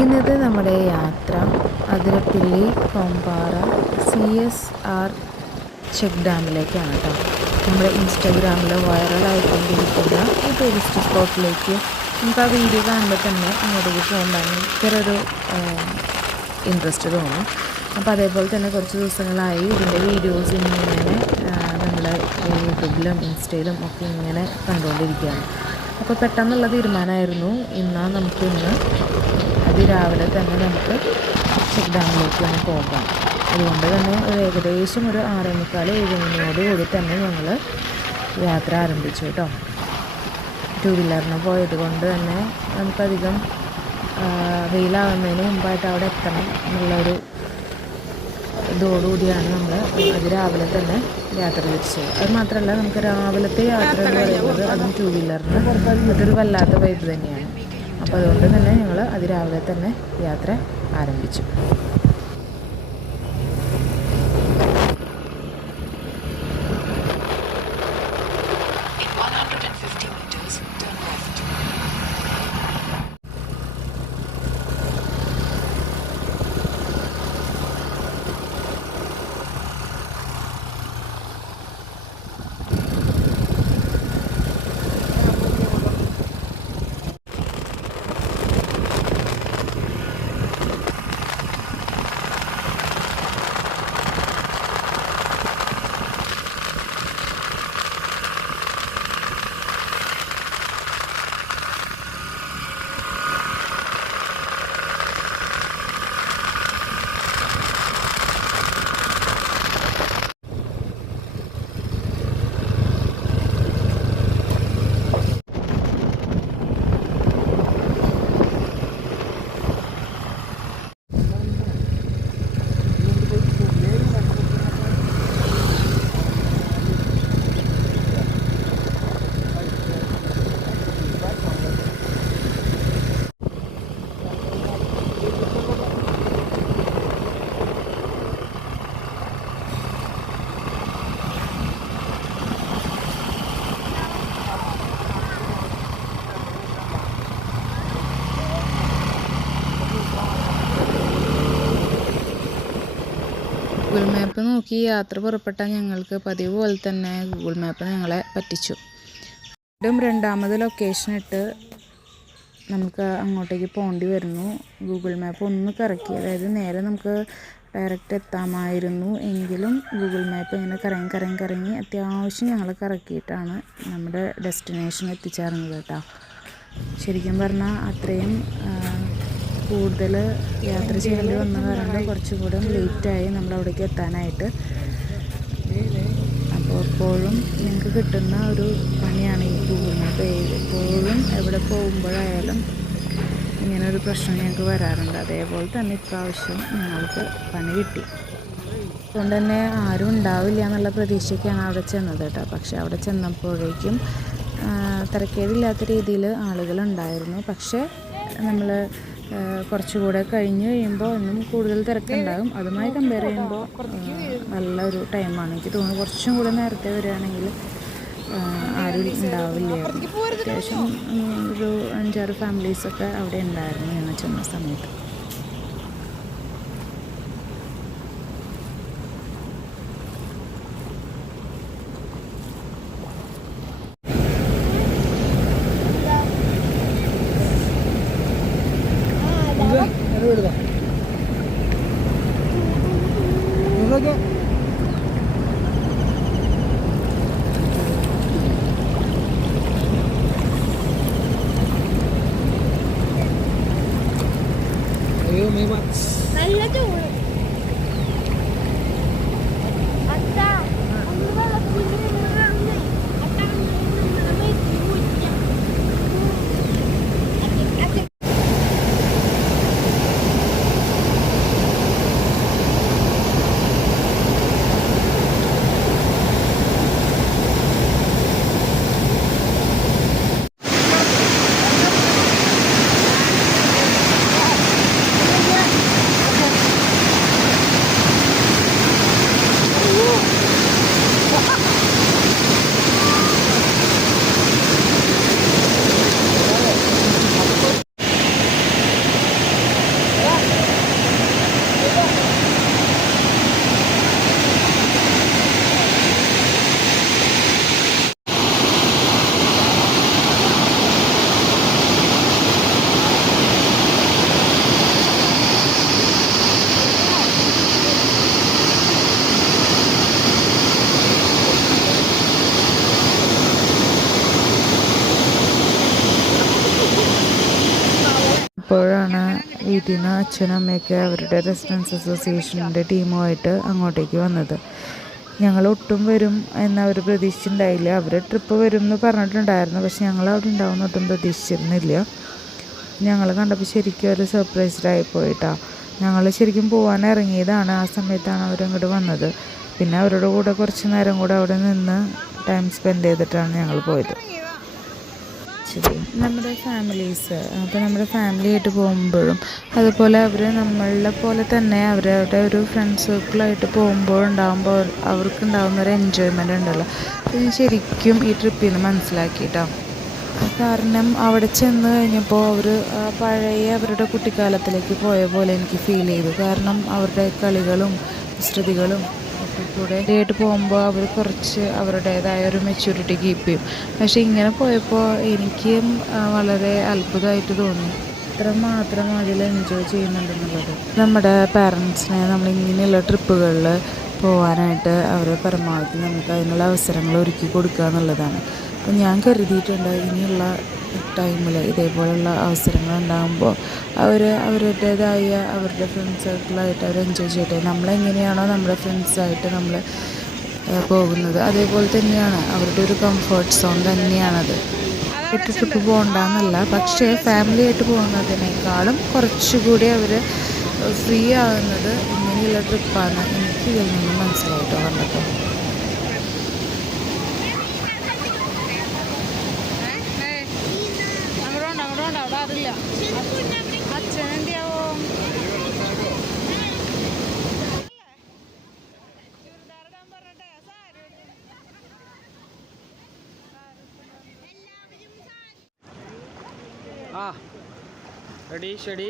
ഇന്നത്തെ നമ്മുടെ യാത്ര അതിരപ്പിള്ളി കോമ്പാറ CSR ചെക്ക് ഡാമിലേക്കാണ് കേട്ടോ. നമ്മുടെ ഇൻസ്റ്റാഗ്രാമിൽ വൈറലായിക്കൊണ്ടിരിക്കുന്ന ഈ ടൂറിസ്റ്റ് സ്പോട്ടിലേക്ക് നമുക്ക് ആ വീഡിയോ കാണുമ്പോൾ തന്നെ അങ്ങോട്ടേക്ക് പോകാൻ ഭയങ്കര ഒരു ഇൻട്രസ്റ്റ് തോന്നും. അപ്പോൾ അതേപോലെ തന്നെ കുറച്ച് ദിവസങ്ങളായി ഇതിൻ്റെ വീഡിയോസ് ഇങ്ങനെ നമ്മൾ യൂട്യൂബിലും ഇൻസ്റ്റയിലും ഒക്കെ ഇങ്ങനെ കണ്ടുകൊണ്ടിരിക്കുകയാണ്. അപ്പോൾ പെട്ടെന്നുള്ള തീരുമാനമായിരുന്നു ഇന്ന് അതിരാവിലെ തന്നെ നമുക്ക് ചെക്ക് ഡാമിലേക്ക് ഒന്ന് പോകാം. അതുകൊണ്ട് തന്നെ ഏകദേശം ഒരു 6:45-7 കൂടി തന്നെ ഞങ്ങൾ യാത്ര ആരംഭിച്ചു കേട്ടോ. 2 വീലറിന് പോയത് കൊണ്ട് തന്നെ നമുക്കധികം വെയിലാകുന്നതിന് മുമ്പായിട്ട് അവിടെ എത്തണം എന്നുള്ളൊരു ഇതോടുകൂടിയാണ് നമ്മൾ അതിരാവിലെ തന്നെ യാത്ര തിരിച്ചത്. അത് മാത്രമല്ല നമുക്ക് രാവിലത്തെ യാത്ര എന്ന് പറയുന്നത് അതും 2 വീലറിന് അതൊരു വല്ലാത്ത വൈബ് തന്നെയാണ്. അപ്പോൾ അതുകൊണ്ട് തന്നെ ഞങ്ങൾ അതിരാവിലെ തന്നെ യാത്ര ആരംഭിച്ചു. ഗൂഗിൾ മാപ്പ് നോക്കി യാത്ര പുറപ്പെട്ട ഞങ്ങൾക്ക് പതിവ് പോലെ തന്നെ ഗൂഗിൾ മാപ്പ് ഞങ്ങളെ പറ്റിച്ചു. വീണ്ടും രണ്ടാമത് ലൊക്കേഷൻ ഇട്ട് നമുക്ക് അങ്ങോട്ടേക്ക് പോകേണ്ടി വരുന്നു. ഗൂഗിൾ മാപ്പ് ഒന്ന് കറക്കി, അതായത് നേരെ നമുക്ക് ഡയറക്റ്റ് എത്താമായിരുന്നു എങ്കിലും ഗൂഗിൾ മാപ്പ് ഇങ്ങനെ കറങ്ങി അത്യാവശ്യം ഞങ്ങൾ കറക്കിയിട്ടാണ് നമ്മുടെ ഡെസ്റ്റിനേഷൻ എത്തിച്ചേർന്നത് കേട്ടോ. ശരിക്കും പറഞ്ഞാൽ അത്രയും കൂടുതൽ യാത്ര ചെയ്യേണ്ടി വന്ന കാരണം കുറച്ചും കൂടെ ലേറ്റായി നമ്മളവിടേക്ക് എത്താനായിട്ട്. അപ്പോൾ എപ്പോഴും ഞങ്ങൾക്ക് കിട്ടുന്ന ഒരു പണിയാണ് ഈ ഗൂഗിൾ മാപ്പ്. എപ്പോഴും എവിടെ പോകുമ്പോഴായാലും ഇങ്ങനൊരു പ്രശ്നം ഞങ്ങൾക്ക് വരാറുണ്ട്. അതേപോലെ തന്നെ ഇപ്രാവശ്യം ഞങ്ങൾക്ക് പണി കിട്ടി. അതുകൊണ്ട് തന്നെ ആരും ഉണ്ടാവില്ല എന്നുള്ള പ്രതീക്ഷയ്ക്കാണ് അവിടെ ചെന്നത് കേട്ടോ. പക്ഷെ അവിടെ ചെന്നപ്പോഴേക്കും തിരക്കേടില്ലാത്ത രീതിയിൽ ആളുകളുണ്ടായിരുന്നു. പക്ഷേ നമ്മൾ കുറച്ചുകൂടെ കഴിയുമ്പോൾ ഇന്നും കൂടുതൽ തിരക്കുണ്ടാകും. അതുമായി കമ്പയർ ചെയ്യുമ്പോൾ നല്ലൊരു ടൈമാണ്. എനിക്ക് തോന്നുന്നു കുറച്ചും കൂടെ നേരത്തെ വരികയാണെങ്കിൽ ആരും ഉണ്ടാവില്ല. അത്യാവശ്യം ഒരു 5-6 ഫാമിലീസൊക്കെ അവിടെ ഉണ്ടായിരുന്നു ഞങ്ങൾ ചെന്ന സമയത്ത്. നല്ല ചൂട് വീട്ടിൽ നിന്ന് അച്ഛനും അമ്മയൊക്കെ അവരുടെ റെസിഡൻസ് അസോസിയേഷൻ്റെ ടീമുമായിട്ട് അങ്ങോട്ടേക്ക് വന്നത്. ഞങ്ങൾ ഒട്ടും വരും എന്നവർ പ്രതീക്ഷിച്ചിട്ടുണ്ടായില്ല. അവർ ട്രിപ്പ് വരും എന്ന് പറഞ്ഞിട്ടുണ്ടായിരുന്നു, പക്ഷെ ഞങ്ങൾ അവിടെ ഉണ്ടാവുമെന്ന് ഒട്ടും പ്രതീക്ഷിച്ചിരുന്നില്ല. ഞങ്ങൾ കണ്ടപ്പോൾ ശരിക്കും ഒരു സർപ്രൈസ്ഡായി പോയിട്ടാണ്. ഞങ്ങൾ ശരിക്കും പോകാൻ ഇറങ്ങിയതാണ്, ആ സമയത്താണ് അവരങ്ങോട്ട് വന്നത്. പിന്നെ അവരുടെ കൂടെ കുറച്ച് നേരം കൂടെ അവിടെ നിന്ന് ടൈം സ്പെൻഡ് ചെയ്തിട്ടാണ് ഞങ്ങൾ പോയത്. നമ്മുടെ ഫാമിലീസ്, അപ്പോൾ നമ്മുടെ ഫാമിലിയായിട്ട് പോകുമ്പോഴും അതുപോലെ അവർ നമ്മളെ പോലെ തന്നെ അവരുടെ ഒരു ഫ്രണ്ട് സർക്കിളായിട്ട് പോകുമ്പോഴുണ്ടാകുമ്പോൾ അവർക്കുണ്ടാകുന്നൊരു എൻജോയ്മെൻ്റ് ഉണ്ടല്ലോ, അത് ശരിക്കും ഈ ട്രിപ്പിൽ നിന്ന് മനസ്സിലാക്കിയിട്ടാണ്. കാരണം അവിടെ ചെന്ന് കഴിഞ്ഞപ്പോൾ അവർ പഴയ അവരുടെ കുട്ടിക്കാലത്തിലേക്ക് പോയ പോലെ എനിക്ക് ഫീൽ ചെയ്തു. കാരണം അവരുടെ കളികളും കുസൃതികളും ഒക്കെ കൂടെ ആയിട്ട് പോകുമ്പോൾ അവർ കുറച്ച് അവരുടേതായ ഒരു മെച്യൂരിറ്റി കീപ്പ് ചെയ്യും. പക്ഷേ ഇങ്ങനെ പോയപ്പോൾ എനിക്കും വളരെ അത്ഭുതമായിട്ട് തോന്നി ഇത്രമാത്രം അതിൽ എൻജോയ് ചെയ്യുന്നുണ്ടെന്നുള്ളത്. നമ്മുടെ പാരൻസിനെ നമ്മളിങ്ങനെയുള്ള ട്രിപ്പുകളിൽ പോകാനായിട്ട് അവരെ പരമാവധി നമുക്ക് അതിനുള്ള അവസരങ്ങൾ ഒരുക്കി കൊടുക്കുക എന്നുള്ളതാണ്. അപ്പം ഞാൻ കരുതിയിട്ടുണ്ട് ഇനിയുള്ള ടൈമിൽ ഇതേപോലെയുള്ള അവസരങ്ങൾ ഉണ്ടാകുമ്പോൾ അവരുടേതായ അവരുടെ ഫ്രണ്ട് സർക്കിളായിട്ട് അവർ എൻജോയ് ചെയ്യട്ടെ. നമ്മളെങ്ങനെയാണോ നമ്മുടെ ഫ്രണ്ട്സായിട്ട് നമ്മൾ പോകുന്നത് അതേപോലെ തന്നെയാണ് അവരുടെ ഒരു കംഫർട്ട് സോൺ തന്നെയാണത്. ഒറ്റ ട്രിപ്പ് പോകണ്ടെന്നല്ല, പക്ഷേ ഫാമിലി ആയിട്ട് പോകുന്നതിനേക്കാളും കുറച്ചുകൂടി അവർ ഫ്രീ ആകുന്നത് ഇങ്ങനെയുള്ള ട്രിപ്പാണ്. എനിക്ക് ഇതിൽ നിന്ന് മനസ്സിലായിട്ടോ കണ്ടപ്പോൾ. റെഡി ഷെഡി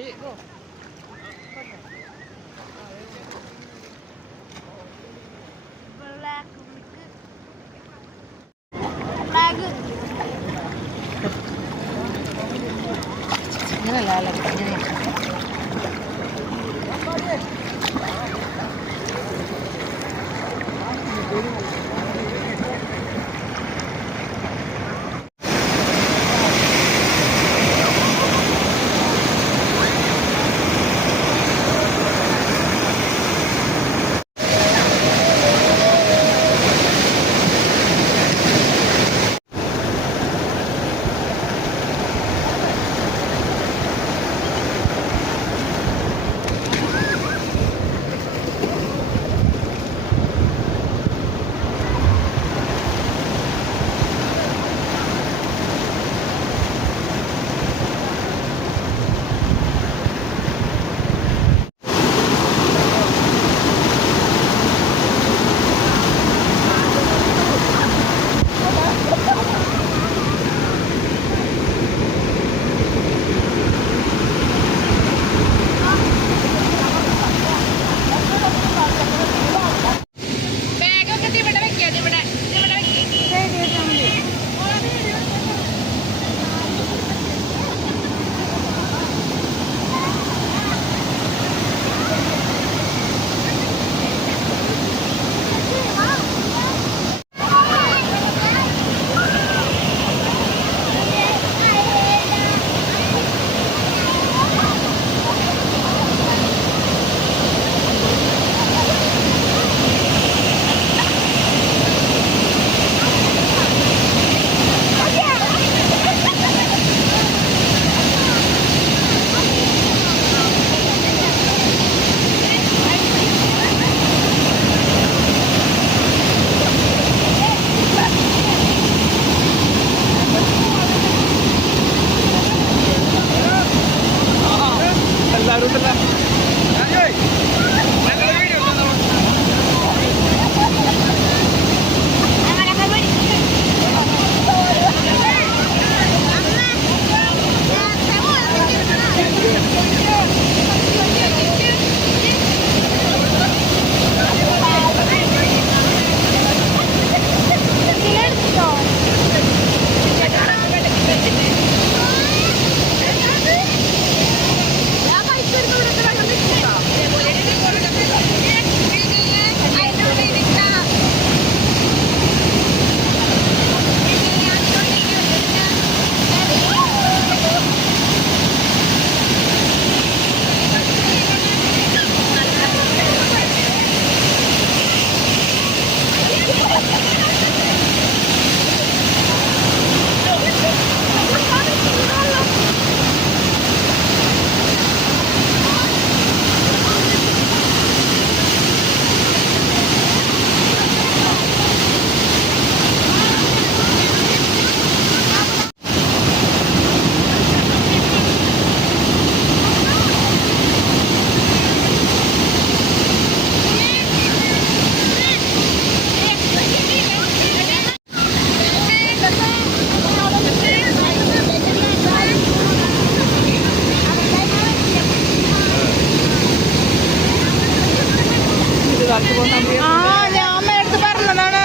ആ ഞാൻ മേടുത്ത് പറഞ്ഞതാണ്.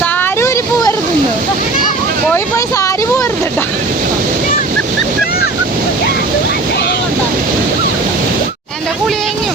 സാരി ഊരി പോവരുതെന്ന് പോയി സാരി പോവരുത് കേട്ടാ. എന്റെ കുളി കഴിഞ്ഞു.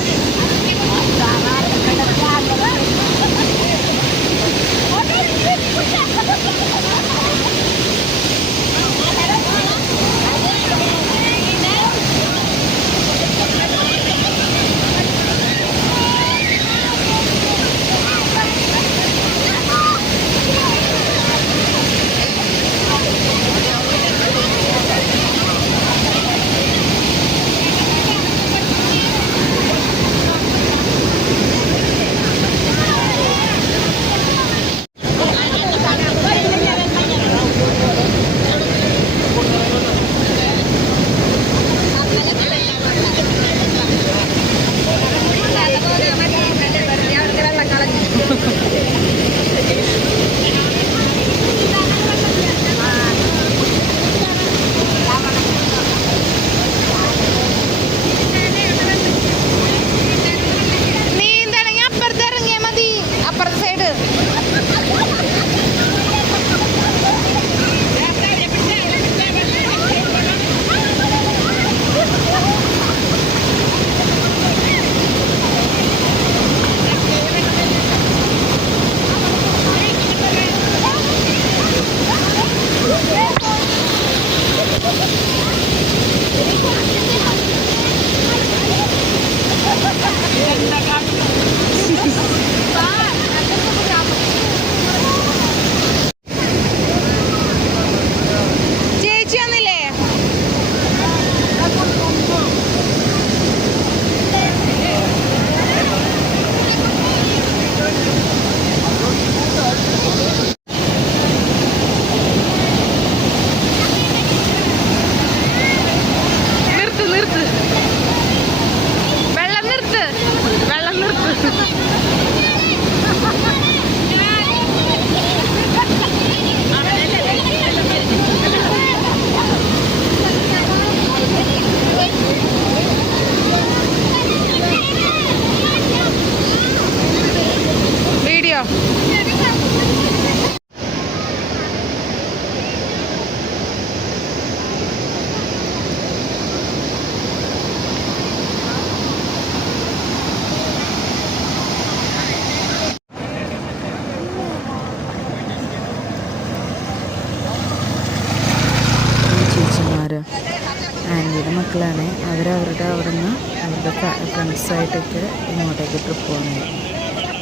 മക്കളാണ്. അവരവരുടെ അവിടെ നിന്ന് അവരുടെ ഫ്രണ്ട്സായിട്ടൊക്കെ ഇങ്ങോട്ടേക്ക് ട്രിപ്പ് പോകുന്നത്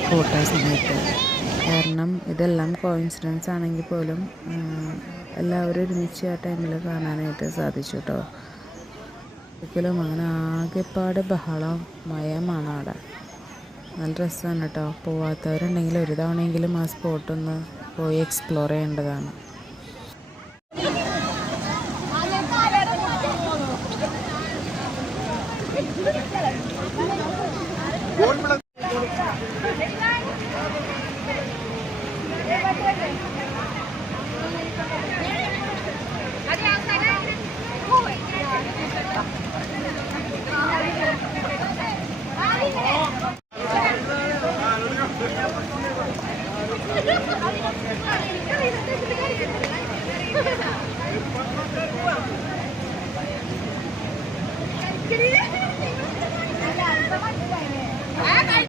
കൂട്ടാ സമയത്ത്. കാരണം ഇതെല്ലാം കോയിൻസിഡൻസ് ആണെങ്കിൽ പോലും എല്ലാവരും ഒരുമിച്ച് ആ ടൈമിൽ കാണാനായിട്ട് സാധിച്ചു കേട്ടോ. ഒരിക്കലും അങ്ങനെ ആകെപ്പാട് ബഹളം മയമാണ് അവിടെ. നല്ല രസമാണ് കേട്ടോ. പോവാത്തവരുണ്ടെങ്കിൽ ഒരു തവണയെങ്കിലും ആ സ്പോട്ടൊന്ന് പോയി എക്സ്പ്ലോർ ചെയ്യേണ്ടതാണ്.